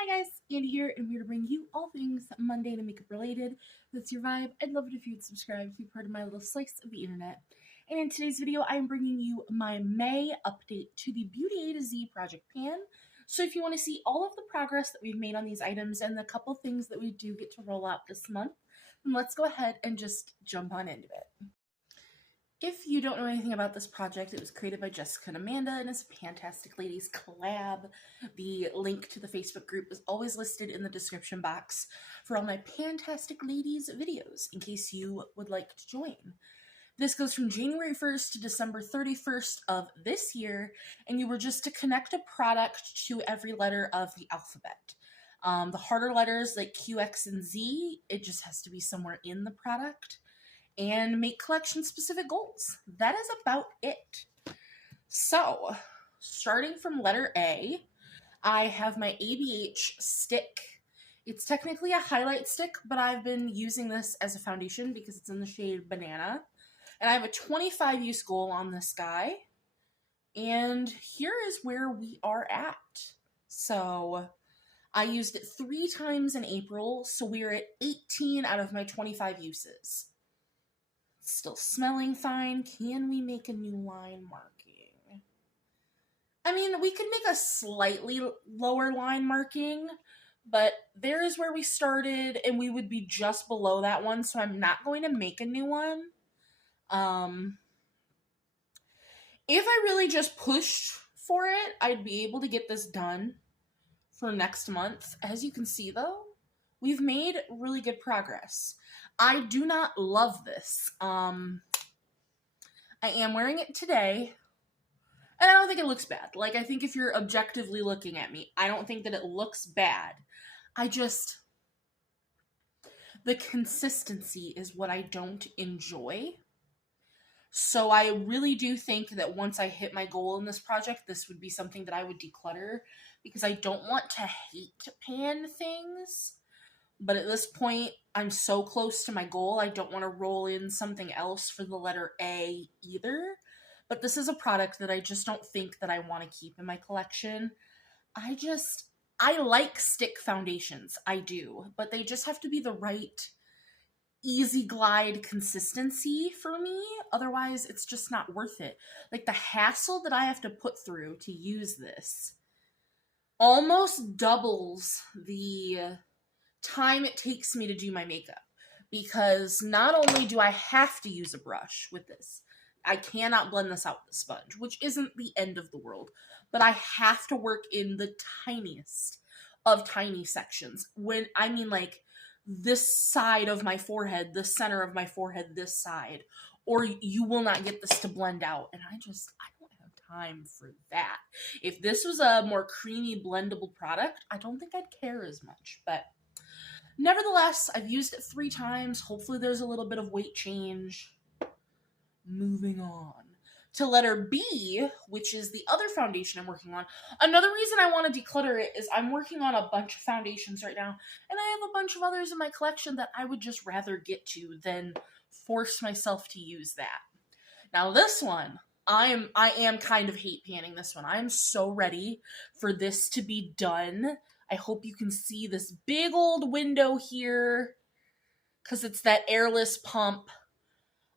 Hi guys, Andy here, and I'm here to bring you all things mundane and makeup related. If that's your vibe, I'd love it if you'd subscribe to be part of my little slice of the internet. And in today's video, I'm bringing you my May update to the Beauty A to Z Project Pan. So if you want to see all of the progress that we've made on these items and the couple things that we do get to roll out this month, then let's go ahead and just jump on into it. If you don't know anything about this project, it was created by Jessica and Amanda and is a Pantastic Ladies Collab. The link to the Facebook group is always listed in the description box for all my Pantastic Ladies videos, in case you would like to join. This goes from January 1st to December 31st of this year, and you were just to connect a product to every letter of the alphabet. The harder letters like Q, X, and Z, it just has to be somewhere in the product. And make collection-specific goals. That is about it. So, starting from letter A, I have my ABH stick. It's technically a highlight stick, but I've been using this as a foundation because it's in the shade Banana. And I have a 25 use goal on this guy. And here is where we are at. So, I used it 3 times in April, so we're at 18 out of my 25 uses. Still smelling fine. Can we make a new line marking? I mean, we could make a slightly lower line marking, but there is where we started, and we would be just below that one, so I'm not going to make a new one. If I really just pushed for it, I'd be able to get this done for next month. As you can see, though, we've made really good progress. I do not love this. I am wearing it today, and I don't think it looks bad. Like, I think if you're objectively looking at me, I don't think that it looks bad. The consistency is what I don't enjoy. So I really do think that once I hit my goal in this project, this would be something that I would declutter, because I don't want to hate pan things. But at this point, I'm so close to my goal, I don't want to roll in something else for the letter A either. But this is a product that I just don't think that I want to keep in my collection. I like stick foundations, I do. But they just have to be the right easy glide consistency for me. Otherwise, it's just not worth it. Like, the hassle that I have to put through to use this almost doubles the time it takes me to do my makeup, because not only do I have to use a brush with this, I cannot blend this out with a sponge, which isn't the end of the world, but I have to work in the tiniest of tiny sections. When I mean, like, this side of my forehead, the center of my forehead, this side, or you will not get this to blend out. And I don't have time for that. If this was a more creamy blendable product, I don't think I'd care as much. But nevertheless, I've used it 3 times. Hopefully there's a little bit of weight change. Moving on to letter B, which is the other foundation I'm working on. Another reason I want to declutter it is I'm working on a bunch of foundations right now, and I have a bunch of others in my collection that I would just rather get to than force myself to use that. Now this one, I am kind of hate panning this one. I'm so ready for this to be done. I hope you can see this big old window here, because it's that airless pump.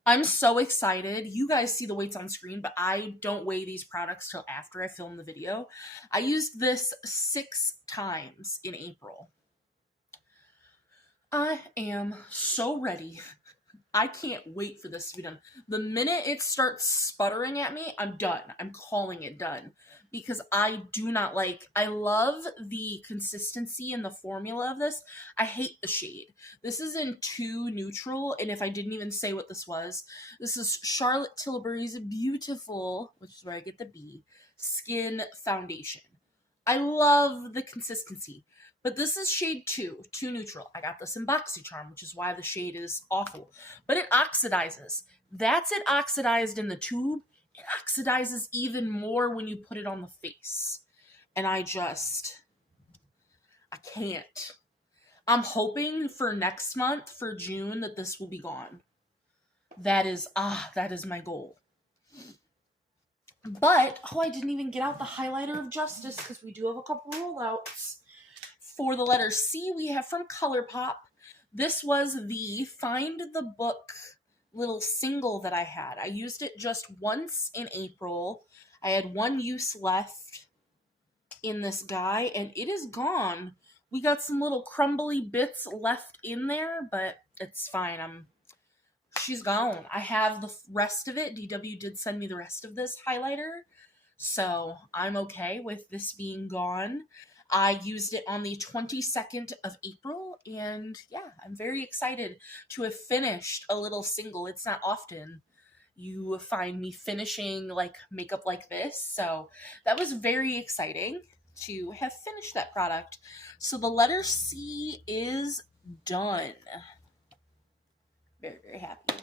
I'm so excited. You guys see the weights on screen, but I don't weigh these products till after I film the video. I used this 6 times in April. I am so ready. I can't wait for this to be done. The minute it starts sputtering at me, I'm done. I'm calling it done. Because I love the consistency and the formula of this. I hate the shade. This is in 2 Neutral, and if I didn't even say what this is Charlotte Tilbury's beautiful, which is where I get the B, Skin Foundation. I love the consistency. But this is shade 2 Neutral. I got this in BoxyCharm, which is why the shade is awful. But it oxidizes. That's it oxidized in the tube. It oxidizes even more when you put it on the face. And I can't. I'm hoping for next month, for June, that this will be gone. That is my goal. But, I didn't even get out the highlighter of justice, because we do have a couple rollouts. For the letter C, we have from Colourpop. This was the Find the Book little single that I had. I used it just once in April. I had one use left in this guy, and it is gone. We got some little crumbly bits left in there, but it's fine. She's gone. I have the rest of it. DW did send me the rest of this highlighter, so I'm okay with this being gone. I used it on the 22nd of April, and yeah, I'm very excited to have finished a little single. It's not often you find me finishing like makeup like this, so that was very exciting to have finished that product. So the letter C is done. Very, very happy.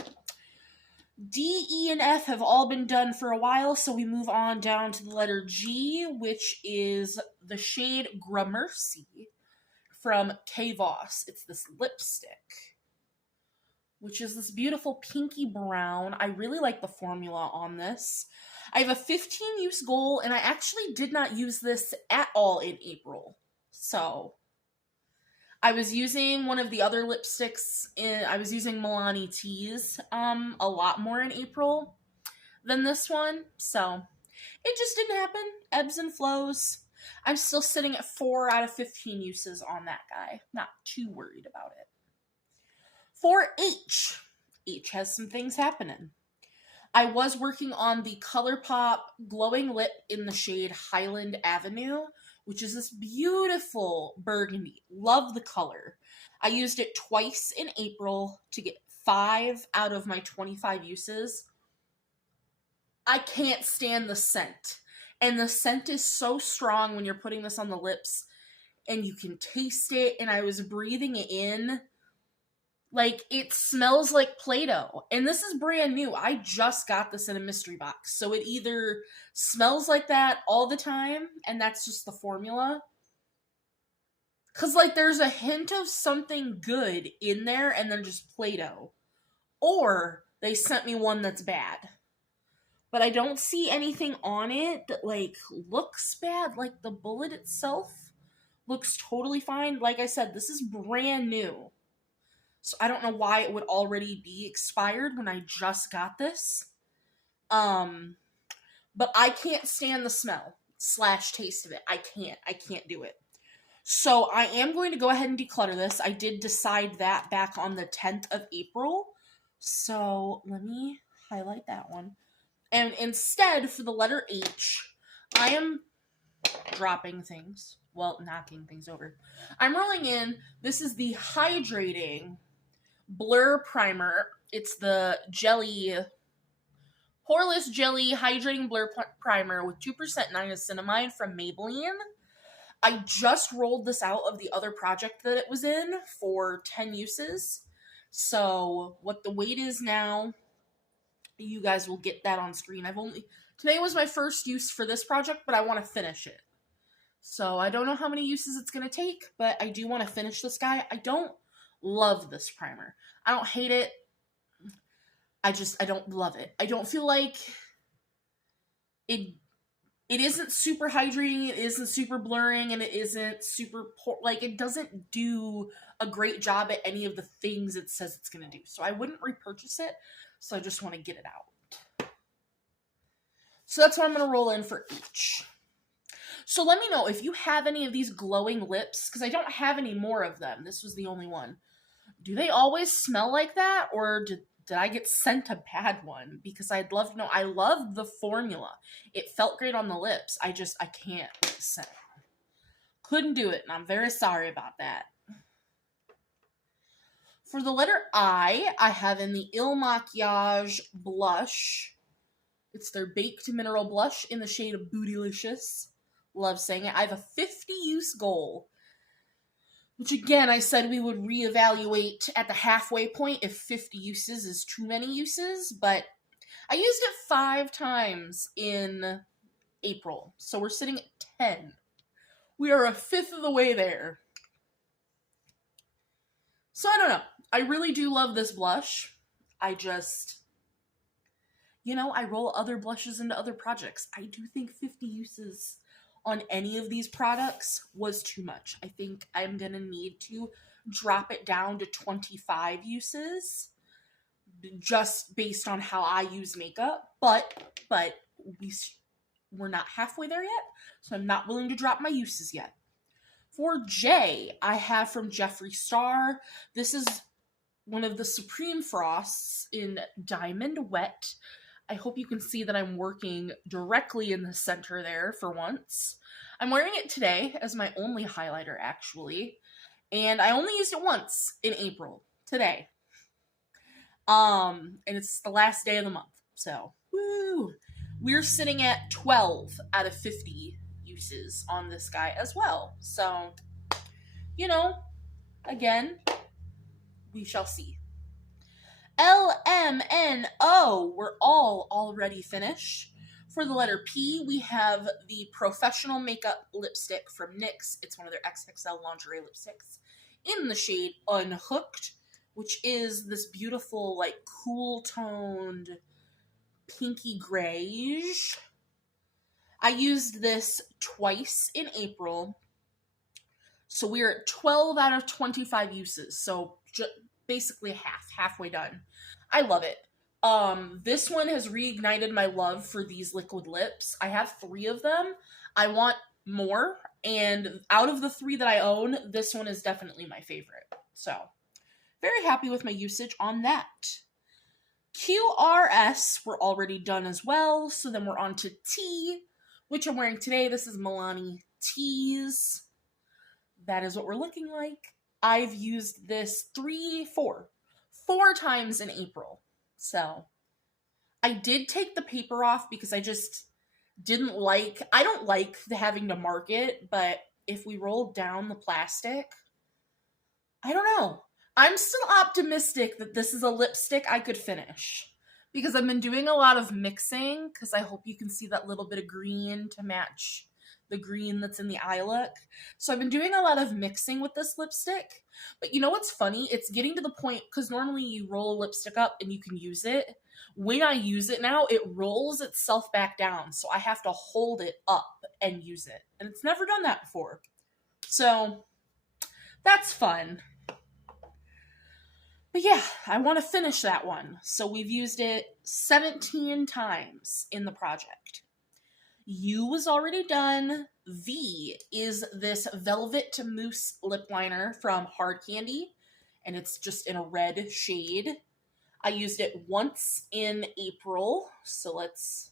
D, E, and F have all been done for a while, so we move on down to the letter G, which is the shade Gramercy from K-Voss. It's this lipstick, which is this beautiful pinky brown. I really like the formula on this. I have a 15 use goal, and I actually did not use this at all in April. So I was using one of the other lipsticks I was using Milani Tease a lot more in April than this one. So it just didn't happen. Ebbs and flows. I'm still sitting at 4 out of 15 uses on that guy. Not too worried about it. For H. H has some things happening. I was working on the Colourpop Glowing Lip in the shade Highland Avenue, which is this beautiful burgundy. Love the color. I used it twice in April to get 5 out of my 25 uses. I can't stand the scent. And the scent is so strong when you're putting this on the lips, and you can taste it, and I was breathing it in. Like, it smells like Play-Doh. And this is brand new. I just got this in a mystery box. So it either smells like that all the time, and that's just the formula. Because, like, there's a hint of something good in there, and then just Play-Doh. Or they sent me one that's bad. But I don't see anything on it that, like, looks bad. Like, the bullet itself looks totally fine. Like I said, this is brand new. So I don't know why it would already be expired when I just got this. But I can't stand the smell / taste of it. I can't do it. So I am going to go ahead and declutter this. I did decide that back on the 10th of April. So let me highlight that one. And instead, for the letter H, I am dropping things. Well, knocking things over. I'm rolling in. This is the Hydrating Blur Primer. It's the jelly, Poreless Jelly Hydrating Blur Primer with 2% niacinamide from Maybelline. I just rolled this out of the other project that it was in for 10 uses. So what the weight is now, you guys will get that on screen. Today was my first use for this project, but I want to finish it. So I don't know how many uses it's going to take, but I do want to finish this guy. I don't love this primer. I don't hate it. I don't love it. I don't feel like it isn't super hydrating, it isn't super blurring, and it isn't super, like, it doesn't do a great job at any of the things it says it's going to do. So I wouldn't repurchase it, so I just want to get it out. So that's what I'm going to roll in for each. So let me know if you have any of these glowing lips, because I don't have any more of them. This was the only one. Do they always smell like that, or did I get sent a bad one? Because I'd love to know. I love the formula. It felt great on the lips. I can't with the scent. Couldn't do it, and I'm very sorry about that. For the letter I have in the Il Makiage blush. It's their Baked Mineral Blush in the shade of Bootylicious. Love saying it. I have a 50 use goal, which again, I said we would reevaluate at the halfway point if 50 uses is too many uses, but I used it 5 times in April, so we're sitting at 10. We are a fifth of the way there. So I don't know. I really do love this blush. I roll other blushes into other projects. I do think 50 uses on any of these products was too much. I think I'm going to need to drop it down to 25 uses just based on how I use makeup. But we're not halfway there yet, so I'm not willing to drop my uses yet. For J, I have from Jeffree Star. This is one of the Supreme Frosts in Diamond Wet. I hope you can see that I'm working directly in the center there for once. I'm wearing it today as my only highlighter, actually. And I only used it once in April, today. And it's the last day of the month, so woo! We're sitting at 12 out of 50 uses on this guy as well. So, you know, again, we shall see. LMNO, we're all already finished. For the letter P, we have the Professional Makeup Lipstick from NYX. It's one of their XXL lingerie lipsticks in the shade Unhooked, which is this beautiful, like, cool-toned pinky grayish. I used this twice in April. So we're at 12 out of 25 uses. So basically halfway done. I love it. This one has reignited my love for these liquid lips. I have 3 of them. I want more. And out of the 3 that I own, this one is definitely my favorite. So very happy with my usage on that. QRS, we're already done as well. So then we're on to T, which I'm wearing today. This is Milani Tease. That is what we're looking like. I've used this 4 times in April. So I did take the paper off because I just didn't like, I don't like having to mark it, but if we rolled down the plastic, I don't know. I'm still optimistic that this is a lipstick I could finish because I've been doing a lot of mixing because I hope you can see that little bit of green to match the green that's in the eye look. So I've been doing a lot of mixing with this lipstick. But you know what's funny? It's getting to the point, because normally you roll a lipstick up and you can use it. When I use it now, it rolls itself back down. So I have to hold it up and use it. And it's never done that before. So that's fun. But yeah, I want to finish that one. So we've used it 17 times in the project. U was already done. V is this Velvet Mousse lip liner from Hard Candy, and it's just in a red shade. I used it once in April, so let's,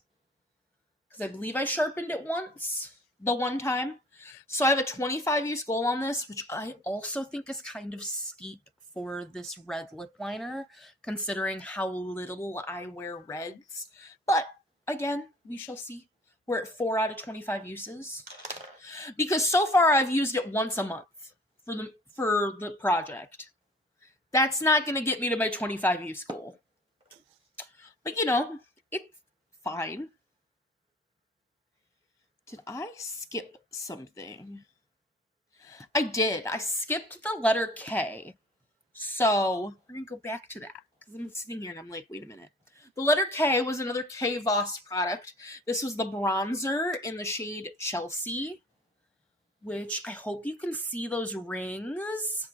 because I believe I sharpened it once, the one time. So I have a 25 use goal on this, which I also think is kind of steep for this red lip liner, considering how little I wear reds. But again, we shall see. We're at 4 out of 25 uses. Because so far I've used it once a month for the project. That's not going to get me to my 25 use goal. But you know, it's fine. Did I skip something? I did. I skipped the letter K. So we're going to go back to that. Because I'm sitting here and I'm like, wait a minute. The letter K was another K Voss product. This was the bronzer in the shade Chelsea, which I hope you can see those rings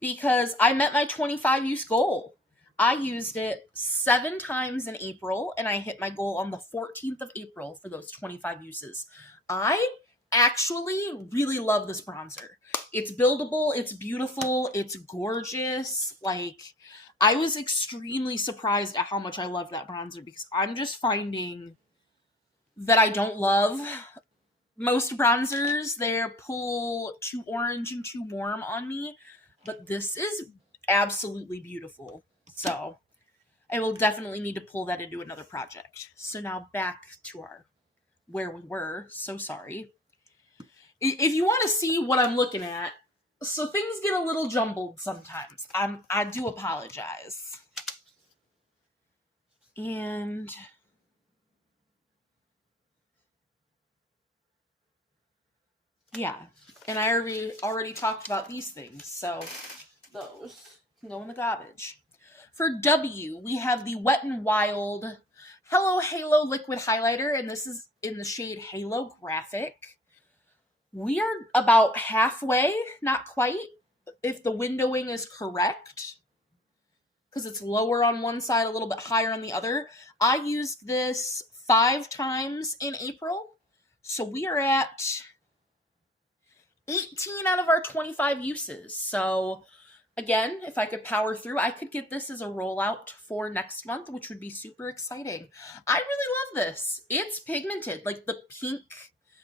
because I met my 25 use goal. I used it 7 times in April and I hit my goal on the 14th of April for those 25 uses. I actually really love this bronzer. It's buildable, it's beautiful, it's gorgeous. Like, I was extremely surprised at how much I love that bronzer because I'm just finding that I don't love most bronzers. They're pull too orange and too warm on me, but this is absolutely beautiful. So I will definitely need to pull that into another project. So now back to where we were. So sorry. If you want to see what I'm looking at, so things get a little jumbled sometimes. I do apologize. And yeah, and I already talked about these things, so those can go in the garbage. For W, we have the Wet n Wild Hello Halo Liquid Highlighter, and this is in the shade Halo Graphic. We are about halfway, not quite, if the windowing is correct, because it's lower on one side, a little bit higher on the other. I used this 5 times in April, so we are at 18 out of our 25 uses. So again, if I could power through, I could get this as a rollout for next month, which would be super exciting. I really love this. It's pigmented. Like, the pink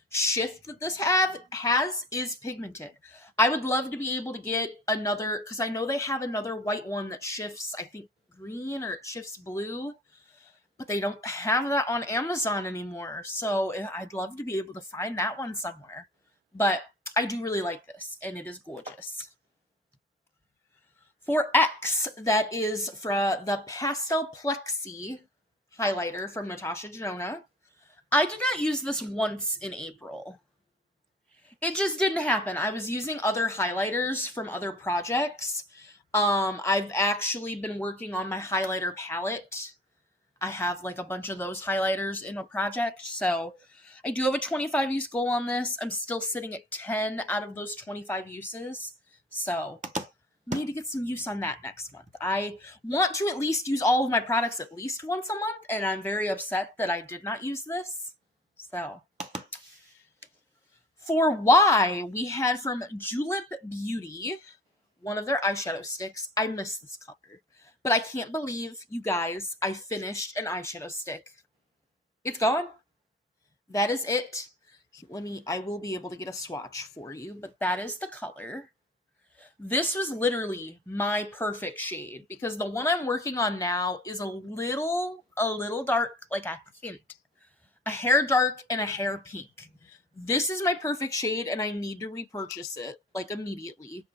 shift that this has is pigmented. I would love to be able to get another, because I know they have another white one that shifts, I think, green, or it shifts blue, but they don't have that on Amazon anymore. So I'd love to be able to find that one somewhere. But I do really like this, and it is gorgeous. For X, that is from the Pastel Plexi highlighter from Natasha Denona. I did not use this once in April. It just didn't happen. I was using other highlighters from other projects. I've actually been working on my highlighter palette. I have like a bunch of those highlighters in a project, so I do have a 25 use goal on this. I'm still sitting at 10 out of those 25 uses, so I need to get some use on that next month. I want to at least use all of my products at least once a month, and I'm very upset that I did not use this. So, for Y, we had from Julep Beauty, one of their eyeshadow sticks. I miss this color, but I can't believe, you guys, I finished an eyeshadow stick. It's gone. That is it. I will be able to get a swatch for you, but that is the color. This was literally my perfect shade, because the one I'm working on now is a little dark, like a hint. A hair dark and a hair pink. This is my perfect shade, and I need to repurchase it, like, immediately.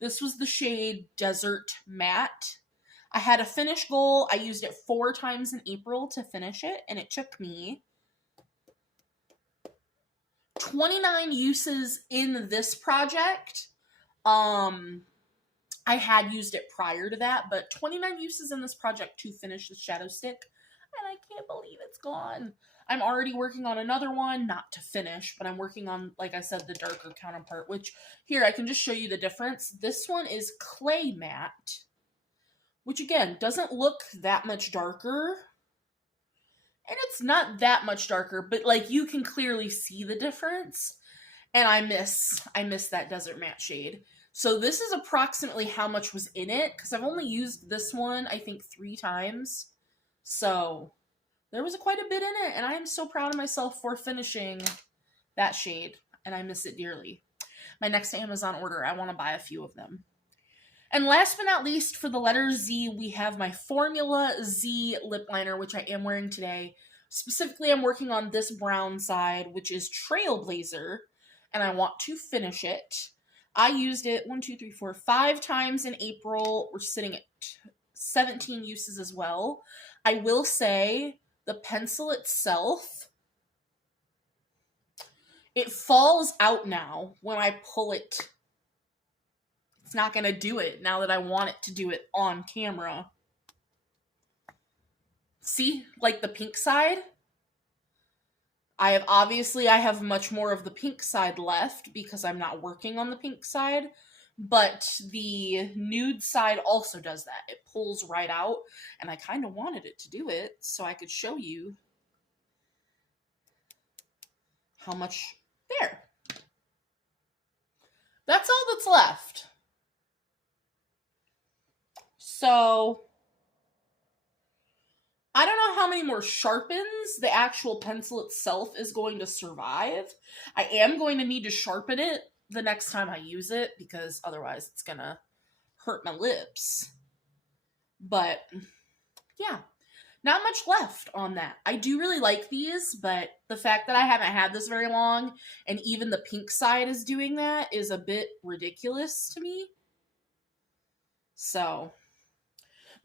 This was the shade Desert Matte. I had a finish goal. I used it 4 times in April to finish it, and it took me 29 uses in this project. I had used it prior to that, but 29 uses in this project to finish the shadow stick, and I can't believe it's gone. I'm already working on another one, not to finish, but I'm working on, like I said, the darker counterpart, which, here, I can just show you the difference. This one is Clay Matte, which, again, doesn't look that much darker, and it's not that much darker, but, like, you can clearly see the difference, and I miss that Desert Matte shade. So this is approximately how much was in it, because I've only used this one, I think, 3 times. So there was quite a bit in it, and I am so proud of myself for finishing that shade, and I miss it dearly. My next Amazon order, I want to buy a few of them. And last but not least, for the letter Z, we have my Formula Z lip liner, which I am wearing today. Specifically, I'm working on this brown side, which is Trailblazer, and I want to finish it. I used it 5 times in April. We're sitting at 17 uses as well. I will say, the pencil itself, it falls out now when I pull it. It's not going to do it now that I want it to do it on camera. See, like the pink side? I have much more of the pink side left because I'm not working on the pink side, but the nude side also does that. It pulls right out, and I kind of wanted it to do it so I could show you how much there. That's all that's left. So I don't know how many more sharpens the actual pencil itself is going to survive. I am going to need to sharpen it the next time I use it, because otherwise it's gonna hurt my lips. But yeah, not much left on that. I do really like these, but the fact that I haven't had this very long, and even the pink side is doing that, is a bit ridiculous to me. So,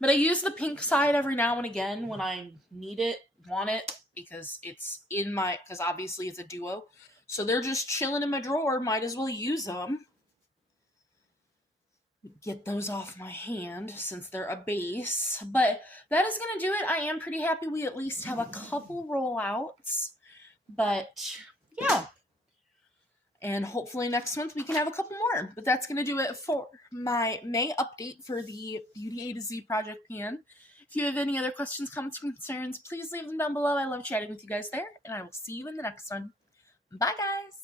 but I use the pink side every now and again when I need it, want it, because because obviously it's a duo. So they're just chilling in my drawer, might as well use them. get those off my hand since they're a base. But that is going to do it. I am pretty happy we at least have a couple rollouts. But yeah. And hopefully next month we can have a couple more. But that's going to do it for my May update for the Beauty A to Z project pan. If you have any other questions, comments, concerns, please leave them down below. I love chatting with you guys there. And I will see you in the next one. Bye, guys.